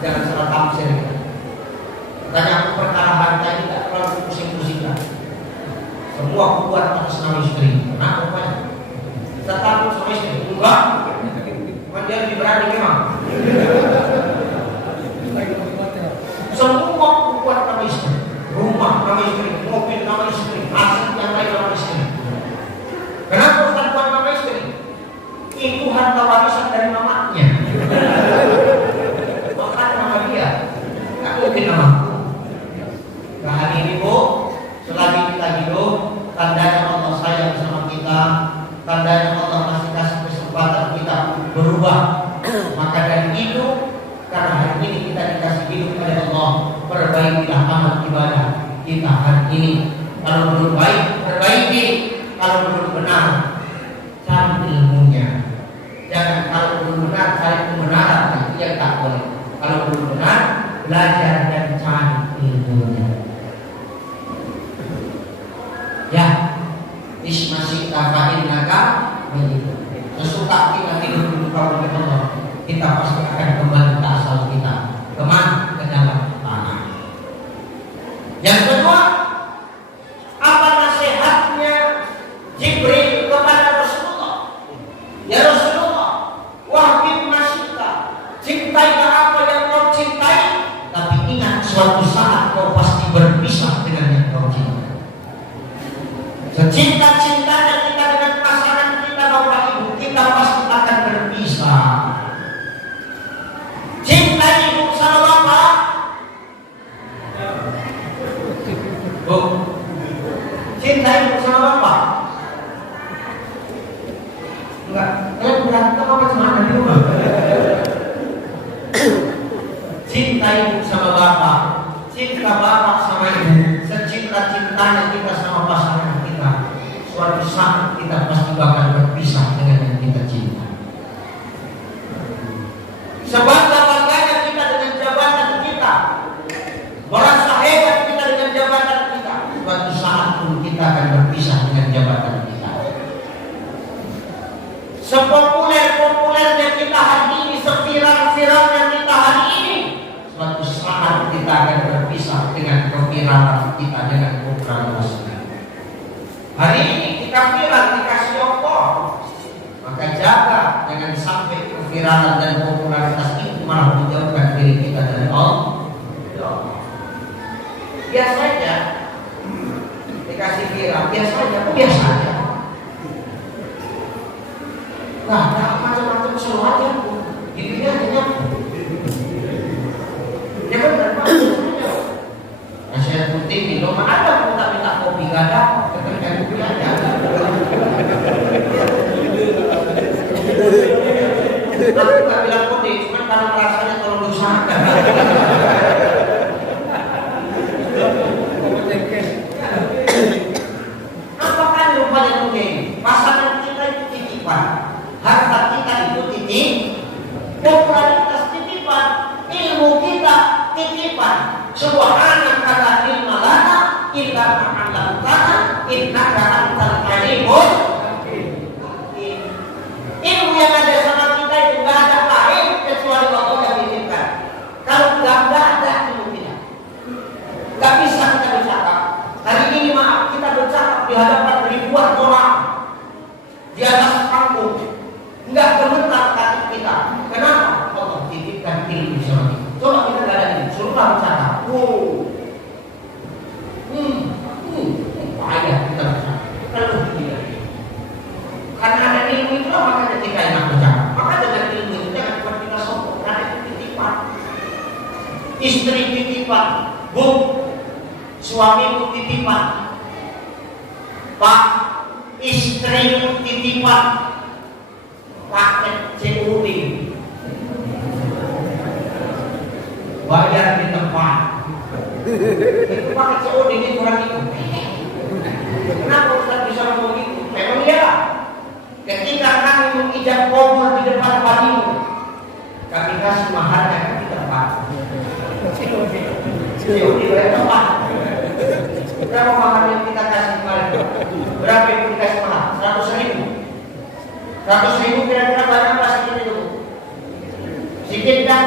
Jangan salah tafsir. Tanya aku perkara harta ini tidak terlalu pusing-pusingkan. Semua kuat atas nama istri. Kenapa banyak? Kita takut sama istri? Enggak. Cuma dia lebih berani memang. Semua kuat nama istri. Rumah nama istri, mobil nama istri, aset yang lain nama istri. Kenapa Ustaz kuat nama istri? Itu harta warisan dari mamanya. Bukan nama dia. Nggak mungkin nama. Nah hari ini Bu, selagi kita hidup, tandanya Allah sayang sama kita, tandanya Allah masih kasih kesempatan kita berubah. Maka dari itu, karena hari ini kita dikasih hidup oleh Allah, perbaikilah amal ibadah kita hari ini. Kalau belum baik, perbaiki. Kalau belum benar, cari ilmunya. Jangan kalau belum benar cari kebenaran, itu yang tak boleh. Kalau belum benar, belajar dan cari ilmunya. Ya, ismasih tafain naga begitu. Sesuka kita tidur di muka bumi Allah, kita pasti akan kembali ke asal kita. Kemana? Ke dalam tanah. Yang kedua, apa nasihatnya Jibril kepada Rasulullah? Ya Rasulullah, wahbib masyika, cintailah apa yang kau cintai, tapi ingat suatu saat kau pasti berpisah dengan yang kau cintai. Secinta-cintanya kita dengan pasangan kita, Bapak Ibu, kita pasti akan berpisah. Cinta ibu sama bapak, Bu, cinta ibu sama bapak. Enggak, kalian berantem apa semangat di rumah? Cinta ibu sama bapak, cinta bapak sama ibu, secinta-cintanya kita sama pasangan kita, suatu saat kita pasti bakal berpisah dengan yang kita cinta. Sebangga-bangganya kita dengan jabatan kita, merasa hebat kita dengan jabatan kita, suatu saat pun kita akan berpisah dengan jabatan kita. Sepopuler-populernya kita hari ini, seviral-viralnya kita hari ini, suatu saat kita akan berpisah dengan keviralan kita, dengan popularitas kita. Hari ini kita viral dikasih Allah, maka jaga jangan sampai keviralan dan popularitas itu malah menjauhkan diri kita dari Allah. Biasa aja dikasih viral, biasa aja, biasa aja. Nah, ada macam-macam selalu aja, dirinya hanya ya kan berapa? Nasihat putih minum ada, pun tak minta kopi gak ada, ketika kopi aja. Aku gak bilang putih, cuma karena rasanya kalau berusaha. hadapan ribuan orang di atas panggung, nggak gemetar hati kita. Kenapa? Allah titipkan ilmu sama kita. Coba kita nggak ada ilmu, suruh bicara. Payah kita bicara. Kalau tidak, karena ada ilmu itu makanya kita enak bicara. Maka dengan ilmu itu jangan buat kita sombong. Karena itu titipan. Istri titipan, bu, suamimu titipan, pak, istrimu titipan, paket COD, bayar di tempat. Itu paket COD ini kurang itu. Kenapa Ustaz bisa ngomong itu? Memang iya. Ketika kami mengijab kabul di depan padimu, kami kasih maharnya di tempat. COD bayar tempat. Berapa mahar yang kita kasih kemarin? Berapa yang kita kasih mahar? 100.000. 100.000 kira-kira banyak apa sedikit itu? Sedikit kan?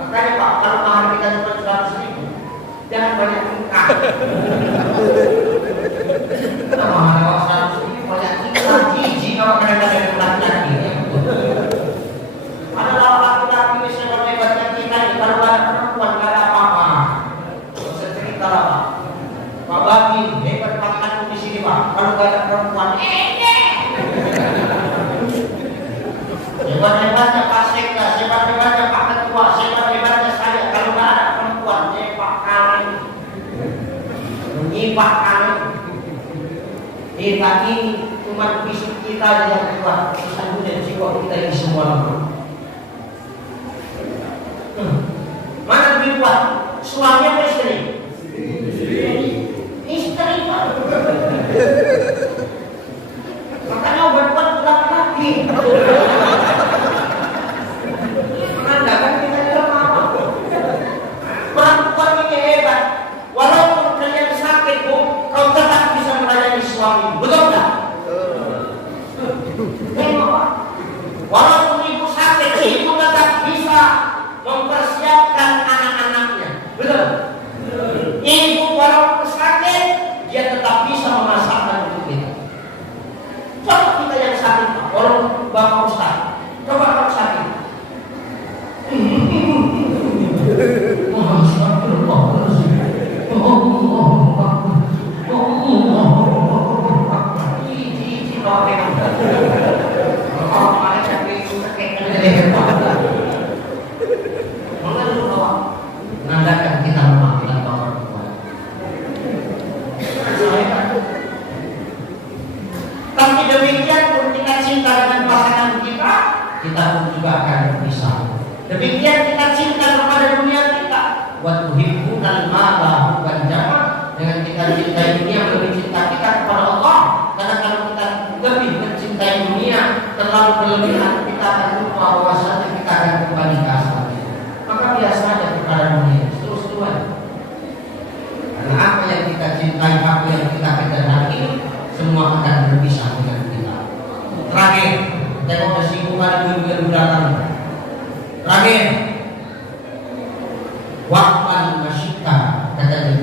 Makanya Pak, kalau mahar kita cuma 100.000, jangan banyak muka. Kita mahar 100.000 banyak kita jiji kalau kadang-kadang laki-laki. Ada laki-laki sehebat-hebatnya kita ini, kalau ada perempuan nggak ada apa-apa. Cerita lah Pak. Pak Bagi, hebat makan di sini Pak. Kalau nggak ada perempuan, hebat-hebatnya Pak Sekda, hebat-hebatnya Pak Ketua, hebat-hebatnya saya. Kalau nggak ada perempuan, Pak kami, menyipak kami. Kita ini cuma fisik kita yang kuat, urusan dunia jiwa kita ini semua lemah. Mana lebih kuat? Suami atau istri? Istri Pak. Makanya obat kuat laki-laki. Anda kan kita lemah. Perempuan ini hebat. Walaupun kalian sakit bu, kau tetap bisa melayani suami. Betul tak? Walaupun ibu sakit, ibu tetap bisa mempersiapkan anak-anaknya. Betul? Ibu walaupun sakit, dia tetap bisa memasakkan untuk kita. Coba kita yang sakit, orang Bapak Ustaz, coba kalau sakit. Menandakan kita lemah tanpa perempuan. Tapi demikian pun kita cinta dengan pasangan kita, kita pun juga akan berpisah. Demikian kita cinta kepada dunia kita. Wa tuhibbunal mala hubban jamma, dengan kita cintai dunia lebih cinta kita kepada Allah. Karena kalau kita lebih mencintai dunia terlalu berlebihan, kita akan lupa bahwasanya kita akan kembali ke asalnya. Maka biasa aja kepada dunia, terus-terusan. Karena apa yang kita cintai, apa yang kita kehendaki, semua akan berpisah dengan kita. Terakhir, tengok kesimpulan ibu-ibu datang. Terakhir, wa'mal masyikka, katanya.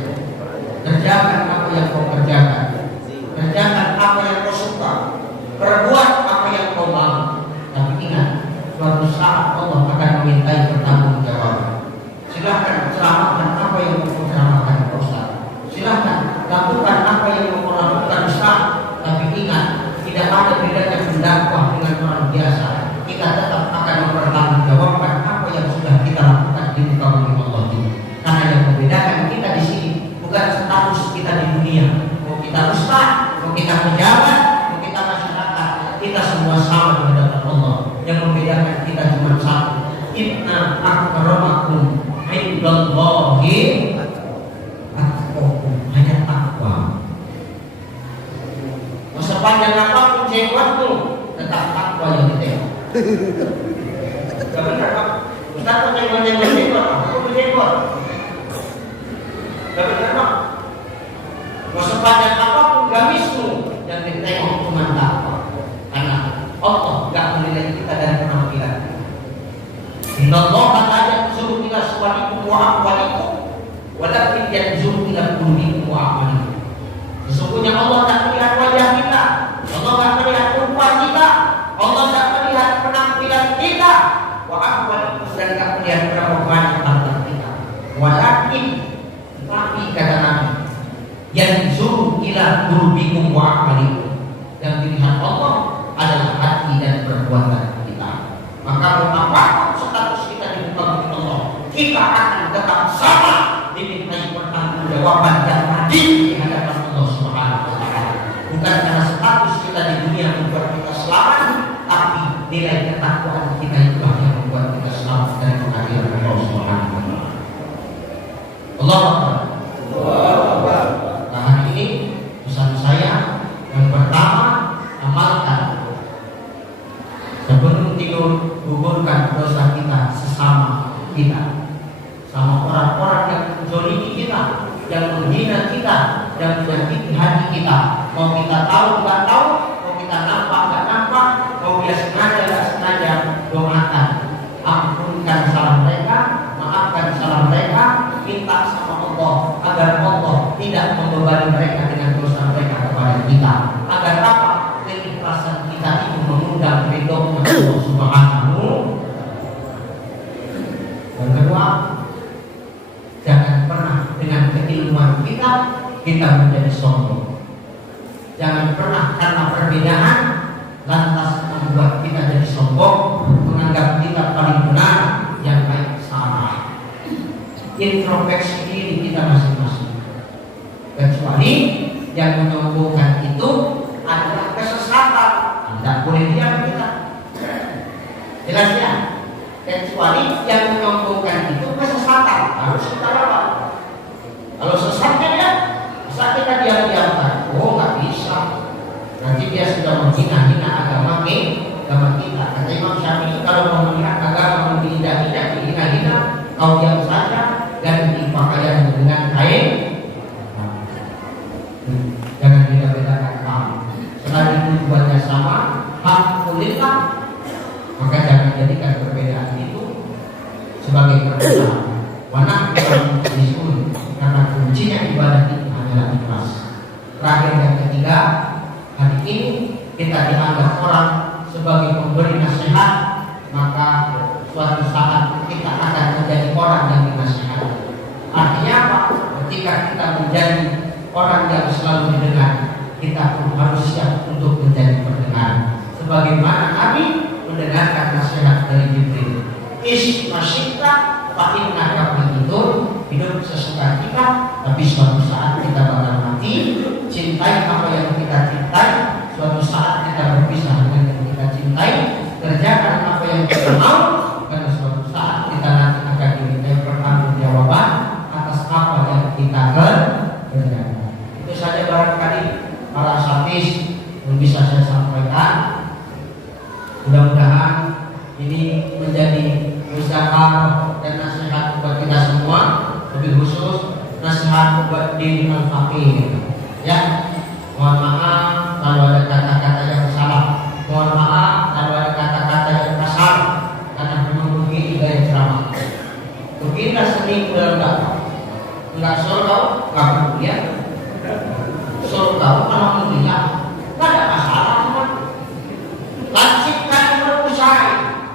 Kerjakan apa yang kau kerjakan. Kerjakan apa yang kau suka. Perbuat apa yang kau mau. Tapi ingat, suatu saat Allah akan memintai pertanggungjawaban. Silahkan ceramahkan apa yang kau ceramahkan Ustaz. Silahkan lakukan apa yang kau lakukan Ustaz. Tapi ingat, tidak ada bedanya pendakwah dengan orang biasa. Kita tetap akan mempertanggungjawabkan apa yang sudah kita lakukan di muka bumi Allah ini. Karena yang membedakan kita di sini bukan status kita di dunia. Mau kita ustaz, mau kita pejabat, mau kita masyarakat, kita semua sama di hadapan Allah. Yang membedakan kita cuma satu. Inna akramakum indallahi atqakum. Hanya takwa. Sepanjang apapun jenggotmu, tetap takwa yang ditengok. Gak benar Pak. Ustaz kok jenggot, aku jenggot. Gak benar Pak. Mau sepanjang apapun gamismu, yang ditengok cuma takwa. Karena Allah gak menilai kita dari penampilan. Innallaha la yanzuru ila suwarikum wa amwalikum, walakin yanzuru ila qulubikum wa a'malikum. Sesungguhnya Allah tak melihat wajah yanzuru ila qulubikum wa a'malikum. Yang dilihat Allah adalah hati dan perbuatan kita. Maka apapun status kita di muka bumi Allah, kita akan tetap sama dimintai pertanggungjawaban dan adil di hadapan Allah Subhanahu wa taala. Bukan karena status kita di dunia membuat kita selamat, tapi nilai ketakwaan kita itulah yang membuat kita selamat dari pengadilan Allah Subhanahu wa taala. Allahu Akbar. Nah, hari ini pesan saya yang pertama, amalkan sebelum tidur, gugurkan dosa kita sesama kita, sama orang-orang yang menzalimi kita, yang menghina kita, yang menyakiti hati kita. Mau kita tahu nggak tahu, mau kita nampak nggak nampak, mau dia sengaja nggak sengaja, doakan, ampunkan salah mereka, maafkan salah mereka, minta sama Allah agar Allah tidak membebani mereka dengan dosa mereka kepada kita. Agar apa? Keikhlasan kita itu mengundang ridho Allah Subhanahu. Yang kedua, jangan pernah dengan keilmuan kita menjadi sombong. Jangan pernah karena perbedaan lantas membuat kita jadi sombong, menganggap kita paling benar, yang baik salah. Introspeksi diri kita masing-masing. Kecuali yang menyombongkan itu adalah kesesatan, tidak boleh diam kita. Jelas ya? Kecuali yang menyombongkan itu kesesatan, harus kita lawan. Kalau sesatnya ya, bisa kita diam-diamkan. Oh, nggak bisa. Nanti dia sudah menghina-hina agama kita. Kata Imam Syafi'i, kalau mau melihat agama menghina-hina, dihina-hina, kau diam saja, ganti pakaian dengan kain. Jangan beda-bedakan kamu. Selagi tujuannya sama, alhamdulillah, maka jangan jadikan perbedaan itu sebagai perbedaan. Warna yang disebut karena kuncinya ibadah itu adalah ikhlas. Terakhir yang ketiga, hari ini kita dianggap orang sebagai pemberi nasihat, maka suatu saat kita akan menjadi orang yang dinasihati. Artinya apa? Ketika kita menjadi orang yang selalu didengar, kita pun harus siap untuk menjadi pendengar. Sebagaimana Nabi mendengarkan nasihat dari Jibril. Ismasyikta fa'innaka mayyitun, hidup sesuka kita, tapi suatu saat kita bakal mati. Cintai apa yang kita cintai, suatu saat kita berpisah dengan yang kita cintai. Kerjakan apa yang kita mau, karena suatu saat kita nanti akan dimintai pertanggungjawaban atas apa yang kita kerjakan. Itu saja barangkali para asatidz yang bisa saya sampaikan. Mudah-mudahan ini menjadi usaha dan nasihat buat kita semua, lebih khusus nasihat buat diri al-faqih. Ya, mohon maaf kalau ada kata-kata yang salah, mohon maaf kalau ada kata-kata yang kasar, karena memang begini gaya ceramah. Beginilah seni dalam dakwah. Enggak surau, enggak peduli. Surau kalau mulia, enggak ada masalah. Lancipkan berusaha,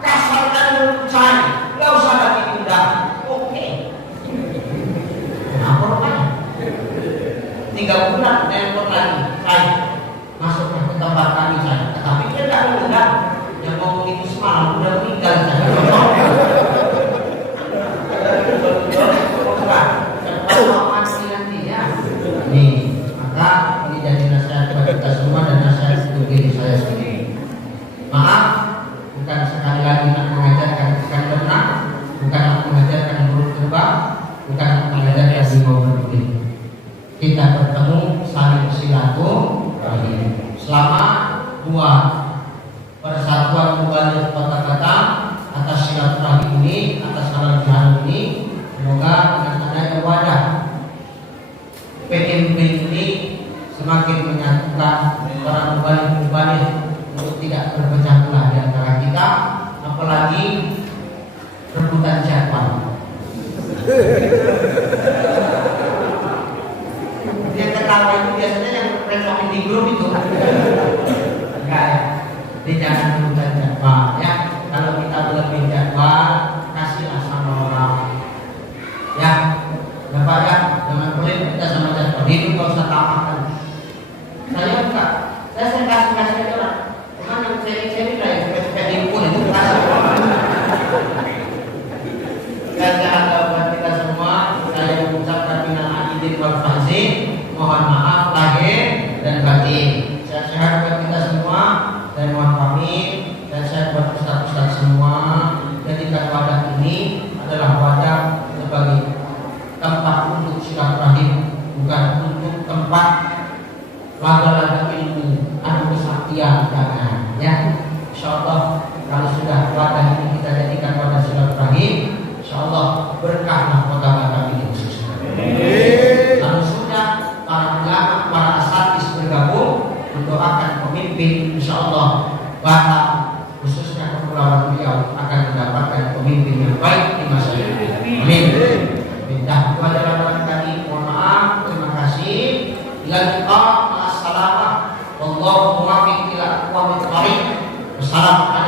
kasarkan berusaha, enggak usah lagi diundang. Oke. Kenapa rupanya? 3 bulan nelpon lagi, saya masuk ke tempat kami saya, tetapi dia tidak mengundang. Yang ngomong itu semalam udah meninggal saya. Nih, maka ini jadi nasihat buat kita semua dan nasihat untuk diri saya sendiri. Maaf, bukan sekali lagi nak mengajarkan ikan berenang, bukan nak mengajarkan burung terbang, bukan nak mengajarkan harimau berbunyi. Kita bertemu saling silaturahmi. Selama 2 persatuan Muballigh Kota Batam atas silaturahmi ini, atas halal bihalal ini, semoga dengan adanya wadah PMB ini semakin menyatukan para Muballigh untuk tidak berpecah belah di antara kita, apalagi rebutan jadwal. Yang ketawa itu biasanya yang rekomen di grup itu. Enggak ya, jadi jangan rebutan jadwal ya. Kalau kita lebih jadwal, kasihlah sama orang. Ya, Bapak ya, jangan pelit kita sama jadwal. Hidup kalau usah memaafkan. Saya enggak, saya kasih aja orang. Cuman yang seri lah yang kayak info itu kasih. Sehat buat kita semua. Saya mengucapkan minal aidin wal faizin. Mohon maaf lahir dan batin. Sehat buat kita semua. Dan mohon pamit. Dan saya buat ustaz-ustaz semua. Jadikan wadah ini adalah wadah sebagai tempat untuk silaturahim, bukan untuk tempat laga-laga ilmu adu kesaktian, jangan ya. Insyaallah kalau sudah wadah ini kita jadikan wadah silaturahim, insyaallah berkahlah kota Batam ini khususnya. Lalu sudah para ulama, para asatidz bergabung mendoakan pemimpin, insyaallah Batam khususnya kepulauan Riau akan mendapatkan pemimpin yang baik di masa depan. Amin. Dah, itu adalah barangkali. Mohon maaf, terima kasih. Assalamualaikum warahmatullahi wabarakatuh. Wassalamualaikum.